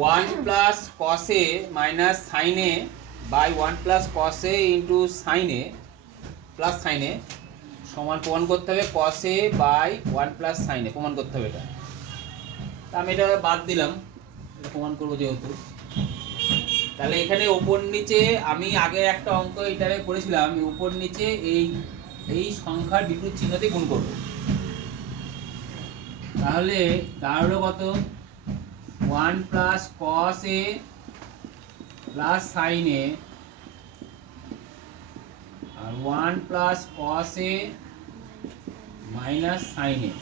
One plus কসে minus সাইনে by one plus কসে ইন্টু সাইনে প্লাস সাইনে সমান প্রমাণ করতে হবে কসে বাই ওয়ান প্লাস সাইনে প্রমাণ করতে হবে এটা। তা আমি এটা বাদ দিলাম প্রমাণ করব যেহেতু। তাহলে এখানে ওপর নিচে আমি আগে একটা অঙ্ক এটাকে করেছিলাম উপর নিচে এই এই সংখ্যার বিপরীত চিহ্নতে গুণ করব। তাহলে দাঁড়াল কত? One plus cos A plus sine A R one plus cos A minus sine A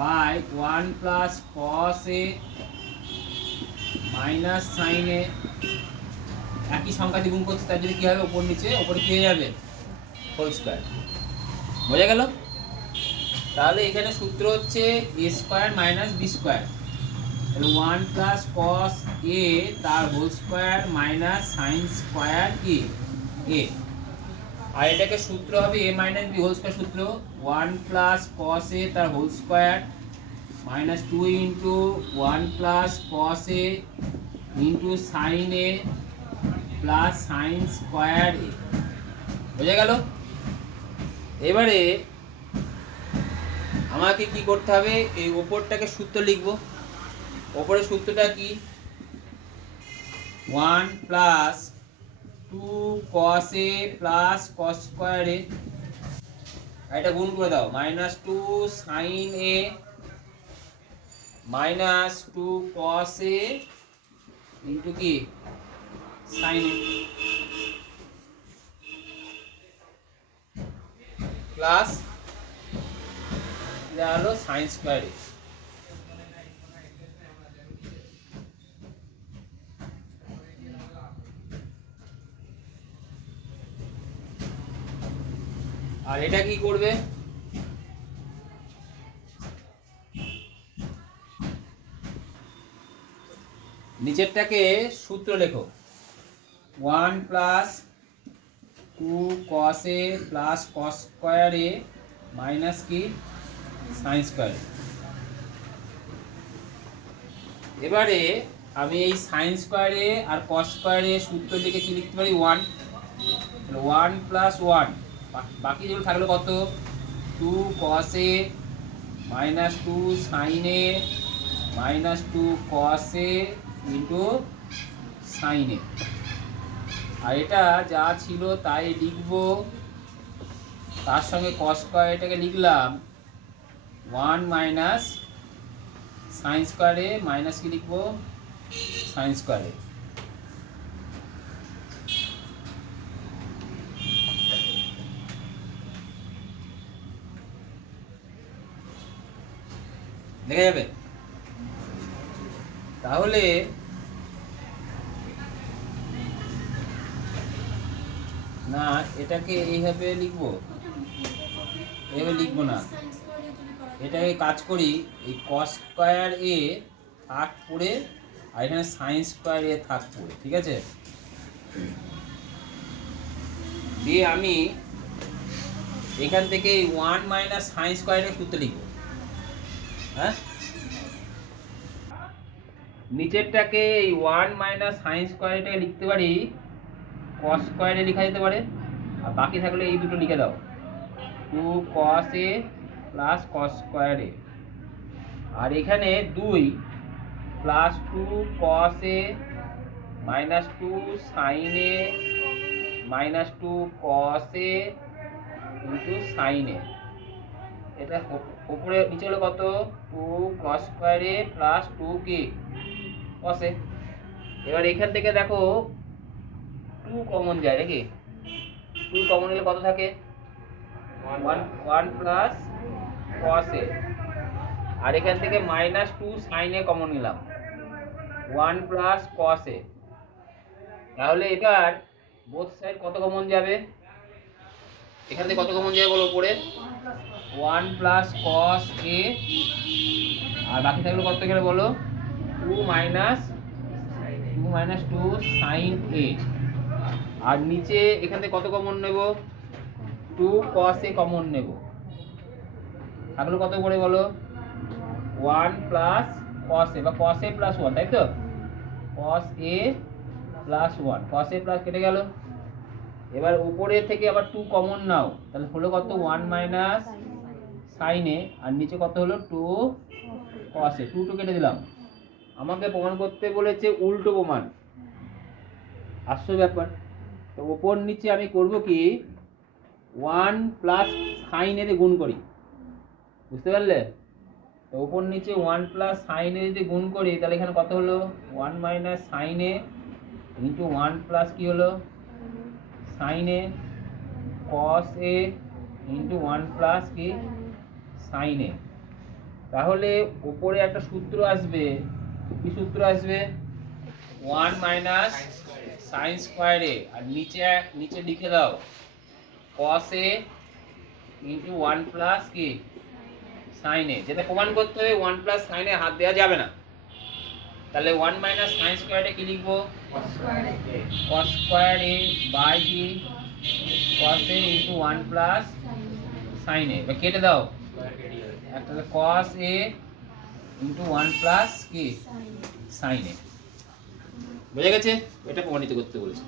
by one plus cos A minus sine A একই সংখ্যা দিয়ে গুণ করছে তার যদি কি হবে? ওপর নিচে ওপরে কি হয়ে যাবে? হোল স্কোয়ার বোঝা গেল? তাহলে এখানে সূত্র হচ্ছে A square minus B square one plus cos A তার whole square minus sine square কি এ আর এটাকে সূত্র হবে A minus B whole square সূত্র। ওয়ান প্লাস কস এ তার whole square minus two into one plus cos A into sine A plus sine square A বোঝা গেল? এবারে আমাকে কি করতে হবে? এই ওপরটাকে সূত্র লিখব। ওপরের সূত্রটা কি? One plus two cos A plus cos square এটা গুণ করে দাও। Minus two sine A minus two cos A into কি? সাইন এ প্লাস এটা হলো সাইন স্কোয়ার এ। আর এটা কি করবে? নিচেরটাকে সূত্র লেখো। One plus two cos A plus cos square A minus কি? সাইন স্কোয়ার এবারে আমি এই সাইন স্কোয়ারে আর কস স্কোয়ারে সূত্র লিখে কি লিখতে পারি? ওয়ান ওয়ান প্লাস ওয়ান বাকি যেগুলো থাকল কত? Two cos A minus two sine A minus two cos A into sine A আর এটা যা ছিল তাই লিখব। তার সঙ্গে কস স্কোয়ার এটাকে লিখলাম। ওয়ান মাইনাস সাইন স্কোয়ারে মাইনাস কি লিখব সাইন স্কোয়ারে দেখা যাবে তাহলে না এটাকে এইভাবে লিখব এইভাবে লিখব না এটাকে কাজ করি, এই কস স্কোয়ার এ থাক পড়ে, আর এখানে সাইন স্কোয়ার এ থাক পড়ে, ঠিক আছে? দিয়ে আমি এখান থেকে ওয়ান মাইনাস সাইন স্কোয়ারের সূত্র লিখব। হ্যাঁ? নিচেরটাকে এই ওয়ান মাইনাস সাইন স্কোয়ারটাকে লিখতে পারি কস স্কোয়ারে লেখা যেতে পারে, আর বাকি থাকলে এই দুটো লিখে দাও। Two cos A plus cos square A আর এখানে দুই plus two cos A minus two sine A minus two cos A into sine A এটা উপরে নিচে হলো কত? Two cos square A plus two কি কস এ এবার এখান থেকে দেখো টু কমন যায় নাকি? টু কমন গেলে কত থাকে? One one plus cos A আর এখান থেকে minus two sine A common নিলাম। ওয়ান প্লাস কস এ তাহলে এবার বোথ সাইড কত কমন যাবে? এখান থেকে কত কমন যাবে বলো উপরে? ওয়ান প্লাস কস এ আর বাকি থাকল কত এখানে বলো? Two minus two minus two sine A আর নিচে এখান থেকে কত কমন নেব? টু কস এ কমন নেব। থাকল কত করে বলো? ওয়ান প্লাস কস এ বা কস এ প্লাস ওয়ান তাই তো? Cos A plus one cos A plus কেটে গেল। এবার উপরে থেকে আবার টু কমন নাও, তাহলে হলো কত? ওয়ান মাইনাস সাইনে আর নিচে কত হলো? টু কসে টু টু কেটে দিলাম। আমাকে প্রমাণ করতে বলেছে উল্টো প্রমাণ। আসল ব্যাপার। তো ওপর নিচে আমি করব কি? ওয়ান প্লাস সাইন গুণ করি। বুঝতে পারলে? তো ওপর নিচে ওয়ান প্লাস সাইন যদি গুণ করি, তাহলে এখানে কত হলো? One minus sine into one plus কি হলো? Sine cos A into one plus কি? সাইন তাহলে উপরে একটা সূত্র আসবে। কি সূত্র আসবে? ওয়ান মাইনাস সাইন স্কোয়ার আর নিচে নিচে লিখে দাও। Cos A into one plus কি? সাইন যেটা প্রমাণ করতে হবে ওয়ান প্লাস সাইনে হাত দেওয়া যাবে না। তাহলে ওয়ান মাইনাস সাইন স্কোয়ারে কি লিখব? কস স্কোয়ার এ বাই কি cos A into one plus sine A. কেটে দাও। একটা cos A into one plus কি সাইন বুঝে গেছে? এটা প্রমাণিত করতে বলেছে।